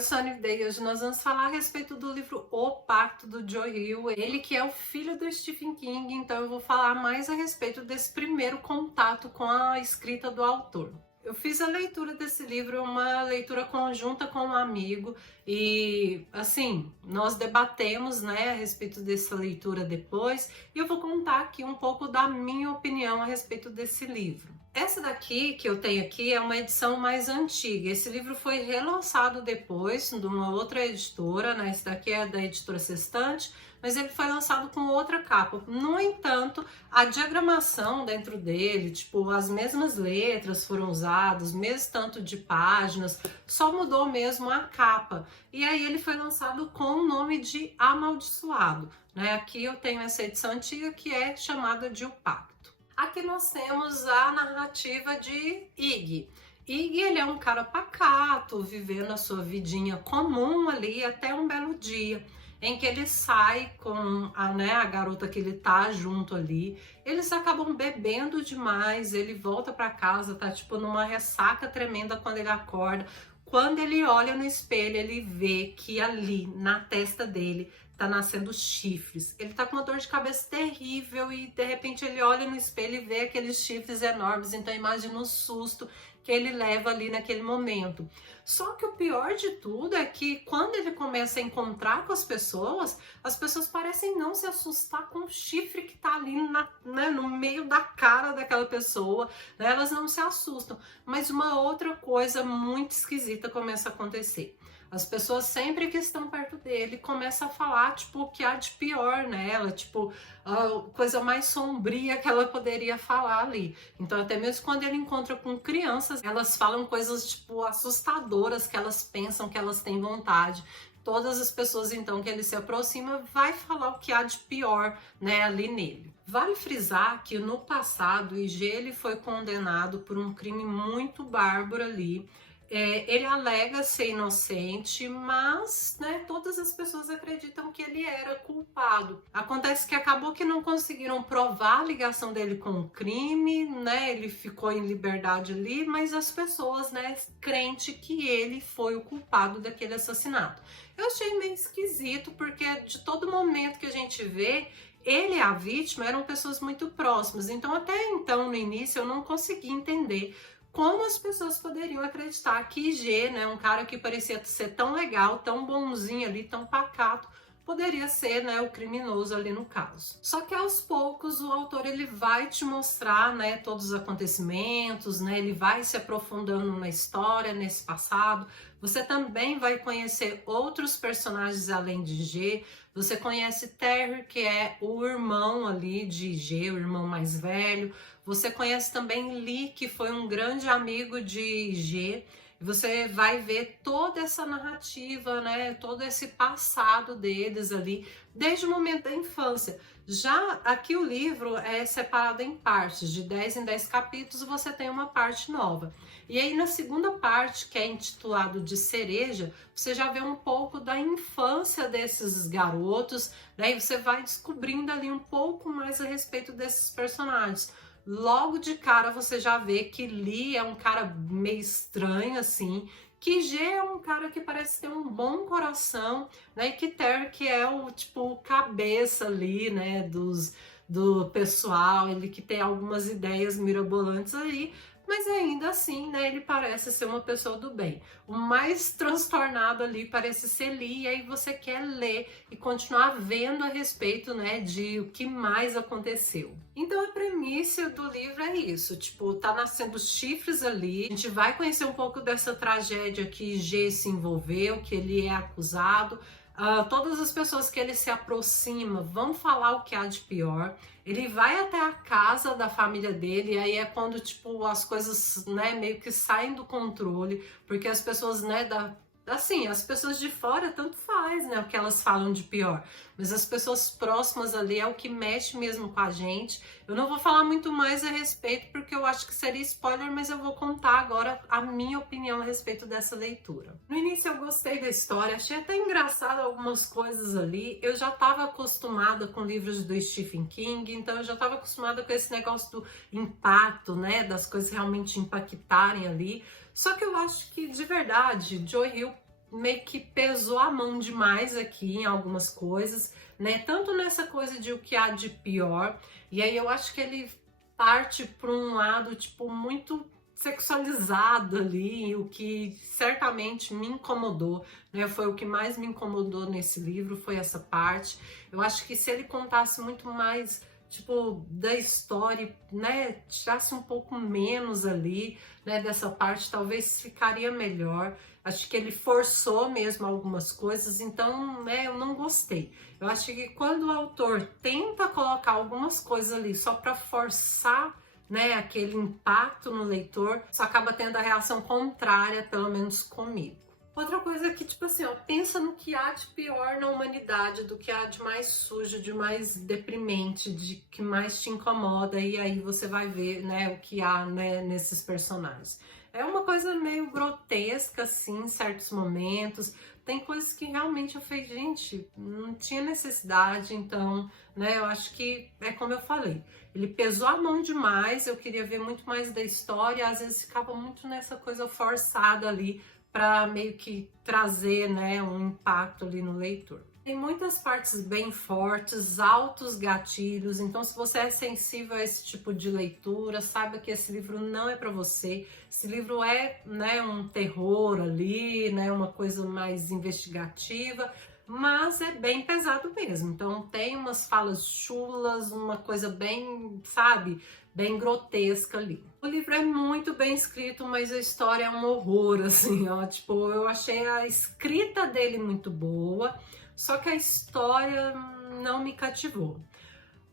eu sou a Nivdeia e hoje nós vamos falar a respeito do livro O Pacto, do Joe Hill, ele que é o filho do Stephen King, então eu vou falar mais a respeito desse primeiro contato com a escrita do autor. Eu fiz a leitura desse livro, uma leitura conjunta com um amigo e, assim, nós debatemos, né, a respeito dessa leitura depois e eu vou contar aqui um pouco da minha opinião a respeito desse livro. Essa daqui que eu tenho aqui é uma edição mais antiga. Esse livro foi relançado depois de uma outra editora, né? Esse daqui é da editora Sextante, mas ele foi lançado com outra capa. No entanto, a diagramação dentro dele, tipo, as mesmas letras foram usadas, mesmo tanto de páginas, só mudou mesmo a capa. E aí ele foi lançado com o nome de Amaldiçoado, né? Aqui eu tenho essa edição antiga que é chamada de O Pacto. Aqui nós temos a narrativa de Iggy. Iggy, ele é um cara pacato, vivendo a sua vidinha comum ali até um belo dia em que ele sai com a garota que ele tá junto ali. Eles acabam bebendo demais, ele volta para casa, tá tipo numa ressaca tremenda quando ele acorda. Quando ele olha no espelho, ele vê que ali na testa dele tá nascendo chifres. Ele tá com uma dor de cabeça terrível e de repente ele olha no espelho e vê aqueles chifres enormes. Então imagina o susto que ele leva ali naquele momento. Só que o pior de tudo é que quando ele começa a encontrar com as pessoas parecem não se assustar com o chifre que tá ali no meio da cara daquela pessoa, né? Elas não se assustam. Mas uma outra coisa muito esquisita começa a acontecer. As pessoas sempre que estão perto dele começam a falar, tipo, o que há de pior nela, tipo, a coisa mais sombria que ela poderia falar ali. Então, até mesmo quando ele encontra com crianças, elas falam coisas, tipo, assustadoras que elas pensam, que elas têm vontade. Todas as pessoas, então, que ele se aproxima, vai falar o que há de pior, né, ali nele. Vale frisar que no passado, o IG ele foi condenado por um crime muito bárbaro ali. Ele alega ser inocente, mas né, todas as pessoas acreditam que ele era culpado. Acontece que acabou que não conseguiram provar a ligação dele com o crime, né? Ele ficou em liberdade ali, mas as pessoas, né, crente que ele foi o culpado daquele assassinato. Eu achei meio esquisito, porque de todo momento que a gente vê, ele e a vítima eram pessoas muito próximas. Então, até então, no início, eu não consegui entender como as pessoas poderiam acreditar que IG, né, um cara que parecia ser tão legal, tão bonzinho ali, tão pacato, poderia ser, né, o criminoso ali no caso. Só que aos poucos o autor ele vai te mostrar, né, todos os acontecimentos, né, ele vai se aprofundando na história, nesse passado. Você também vai conhecer outros personagens além de IG. Você conhece Terry, que é o irmão ali de IG, o irmão mais velho. Você conhece também Lee, que foi um grande amigo de IG. Você vai ver toda essa narrativa, né? Todo esse passado deles ali, desde o momento da infância. Já aqui o livro é separado em partes, de 10 em 10 capítulos você tem uma parte nova. E aí na segunda parte, que é intitulado de Cereja, você já vê um pouco da infância desses garotos, né? E você vai descobrindo ali um pouco mais a respeito desses personagens. Logo de cara você já vê que Lee é um cara meio estranho assim, que G é um cara que parece ter um bom coração, né? E que Terry que é o tipo cabeça ali, né, do pessoal, ele que tem algumas ideias mirabolantes aí, mas ainda assim, né, ele parece ser uma pessoa do bem. O mais transtornado ali parece ser Lee, e aí você quer ler e continuar vendo a respeito, né, de o que mais aconteceu. Então a premissa do livro é isso, tipo, tá nascendo chifres ali, a gente vai conhecer um pouco dessa tragédia que G se envolveu, que ele é acusado. Todas as pessoas que ele se aproxima vão falar o que há de pior. Ele vai até a casa da família dele, e aí é quando tipo as coisas, né, meio que saem do controle, porque as pessoas, né, assim, as pessoas de fora tanto faz, né, o que elas falam de pior, mas as pessoas próximas ali é o que mexe mesmo com a gente. Eu não vou falar muito mais a respeito porque eu acho que seria spoiler, mas eu vou contar agora a minha opinião a respeito dessa leitura. No início eu gostei da história, achei até engraçado algumas coisas ali. Eu já estava acostumada com livros do Stephen King, então eu já estava acostumada com esse negócio do impacto, né, das coisas realmente impactarem ali. Só que eu acho que, de verdade, Joe Hill meio que pesou a mão demais aqui em algumas coisas, né? Tanto nessa coisa de o que há de pior, e aí eu acho que ele parte para um lado, tipo, muito sexualizado ali, o que certamente me incomodou, né? Foi o que mais me incomodou nesse livro, foi essa parte. Eu acho que se ele contasse muito mais, tipo, da história, né, tirasse um pouco menos ali, né, dessa parte, talvez ficaria melhor. Acho que ele forçou mesmo algumas coisas, então, né, eu não gostei. Eu acho que quando o autor tenta colocar algumas coisas ali só para forçar, né, aquele impacto no leitor, isso acaba tendo a reação contrária, pelo menos comigo. Outra coisa é que, tipo assim, ó, pensa no que há de pior na humanidade, do que há de mais sujo, de mais deprimente, de que mais te incomoda, e aí você vai ver, né, o que há, né, nesses personagens. É uma coisa meio grotesca, assim, em certos momentos. Tem coisas que realmente eu falei, gente, não tinha necessidade, então, né, eu acho que é como eu falei. Ele pesou a mão demais, eu queria ver muito mais da história, às vezes ficava muito nessa coisa forçada ali, para meio que trazer, né, um impacto ali no leitor. Tem muitas partes bem fortes, altos gatilhos, então se você é sensível a esse tipo de leitura, saiba que esse livro não é para você. Esse livro é, né, um terror ali, né, uma coisa mais investigativa, mas é bem pesado mesmo. Então tem umas falas chulas, uma coisa bem, sabe, bem grotesca ali. O livro é muito bem escrito, mas a história é um horror, assim, ó. Tipo, eu achei a escrita dele muito boa, só que a história não me cativou.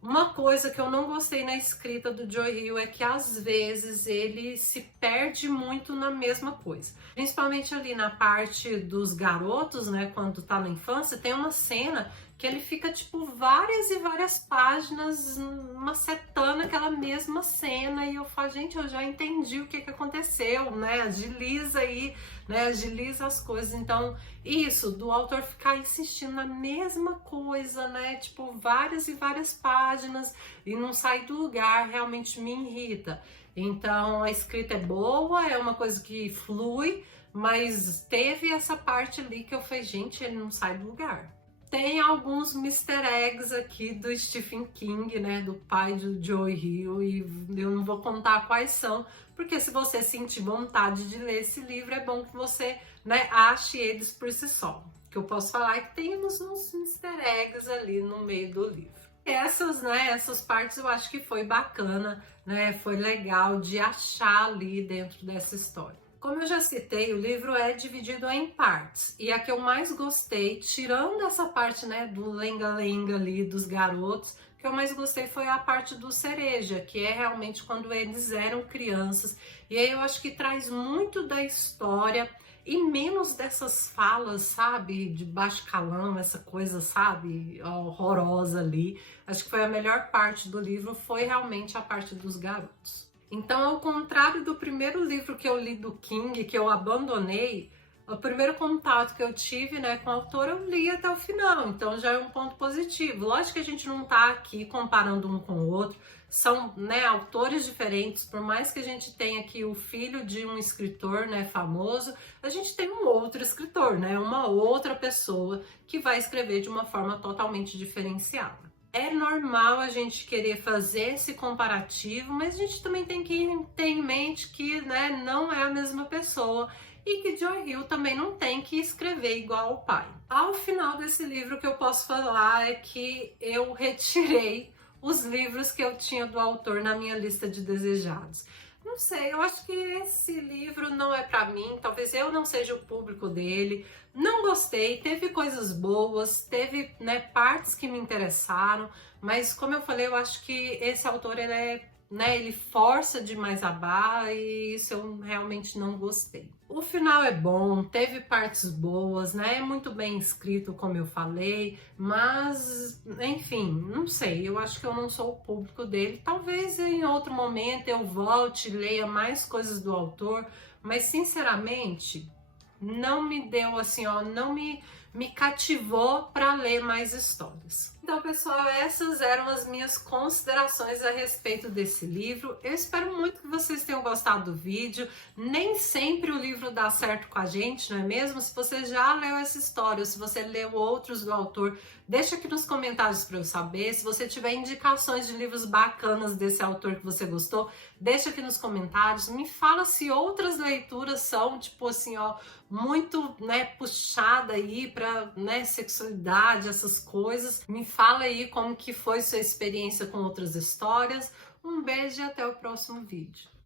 Uma coisa que eu não gostei na escrita do Joe Hill é que às vezes ele se perde muito na mesma coisa. Principalmente ali na parte dos garotos, né, quando tá na infância, tem uma cena que ele fica tipo várias e várias páginas macetando aquela mesma cena e eu falo, gente, eu já entendi o que aconteceu, né? Agiliza aí, né? Agiliza as coisas. Então, isso, do autor ficar insistindo na mesma coisa, né? Tipo, várias e várias páginas e não sai do lugar, realmente me irrita. Então, a escrita é boa, é uma coisa que flui, mas teve essa parte ali que eu falei, gente, ele não sai do lugar. Tem alguns easter eggs aqui do Stephen King, né, do pai do Joe Hill, e eu não vou contar quais são, porque se você sentir vontade de ler esse livro, é bom que você, né, ache eles por si só. O que eu posso falar é que tem uns easter eggs ali no meio do livro. Essas, né, essas partes eu acho que foi bacana, né, foi legal de achar ali dentro dessa história. Como eu já citei, o livro é dividido em partes, e a que eu mais gostei, tirando essa parte, né, do lenga-lenga ali dos garotos, o que eu mais gostei foi a parte do Cereja, que é realmente quando eles eram crianças, e aí eu acho que traz muito da história e menos dessas falas, sabe, de baixo calão, essa coisa, sabe, horrorosa ali. Acho que foi a melhor parte do livro, foi realmente a parte dos garotos. Então, ao contrário do primeiro livro que eu li do King, que eu abandonei, o primeiro contato que eu tive, né, com o autor, eu li até o final, então já é um ponto positivo. Lógico que a gente não tá aqui comparando um com o outro, são, né, autores diferentes, por mais que a gente tenha aqui o filho de um escritor, né, famoso, a gente tem um outro escritor, né, uma outra pessoa que vai escrever de uma forma totalmente diferenciada. É normal a gente querer fazer esse comparativo, mas a gente também tem que ter em mente que, né, não é a mesma pessoa e que Joe Hill também não tem que escrever igual ao pai. Ao final desse livro, o que eu posso falar é que eu retirei os livros que eu tinha do autor na minha lista de desejados. Não sei, eu acho que esse livro não é para mim, talvez eu não seja o público dele. Não gostei, teve coisas boas, teve, né, partes que me interessaram, mas como eu falei, eu acho que esse autor, ele é, né, ele força demais a barra e isso eu realmente não gostei. O final é bom, teve partes boas, né, é muito bem escrito, como eu falei, mas, enfim, não sei, eu acho que eu não sou o público dele. Talvez em outro momento eu volte, leia mais coisas do autor, mas sinceramente não me deu assim, ó, não me me cativou para ler mais histórias. Então, pessoal, essas eram as minhas considerações a respeito desse livro. Eu espero muito que vocês tenham gostado do vídeo. Nem sempre o livro dá certo com a gente, não é mesmo? Se você já leu essa história, ou se você leu outros do autor, deixa aqui nos comentários para eu saber. Se você tiver indicações de livros bacanas desse autor que você gostou, deixa aqui nos comentários. Me fala se outras leituras são, tipo assim, ó, muito, né, puxada aí para, né, sexualidade, essas coisas. Me fala aí como que foi sua experiência com outras histórias. Um beijo e até o próximo vídeo.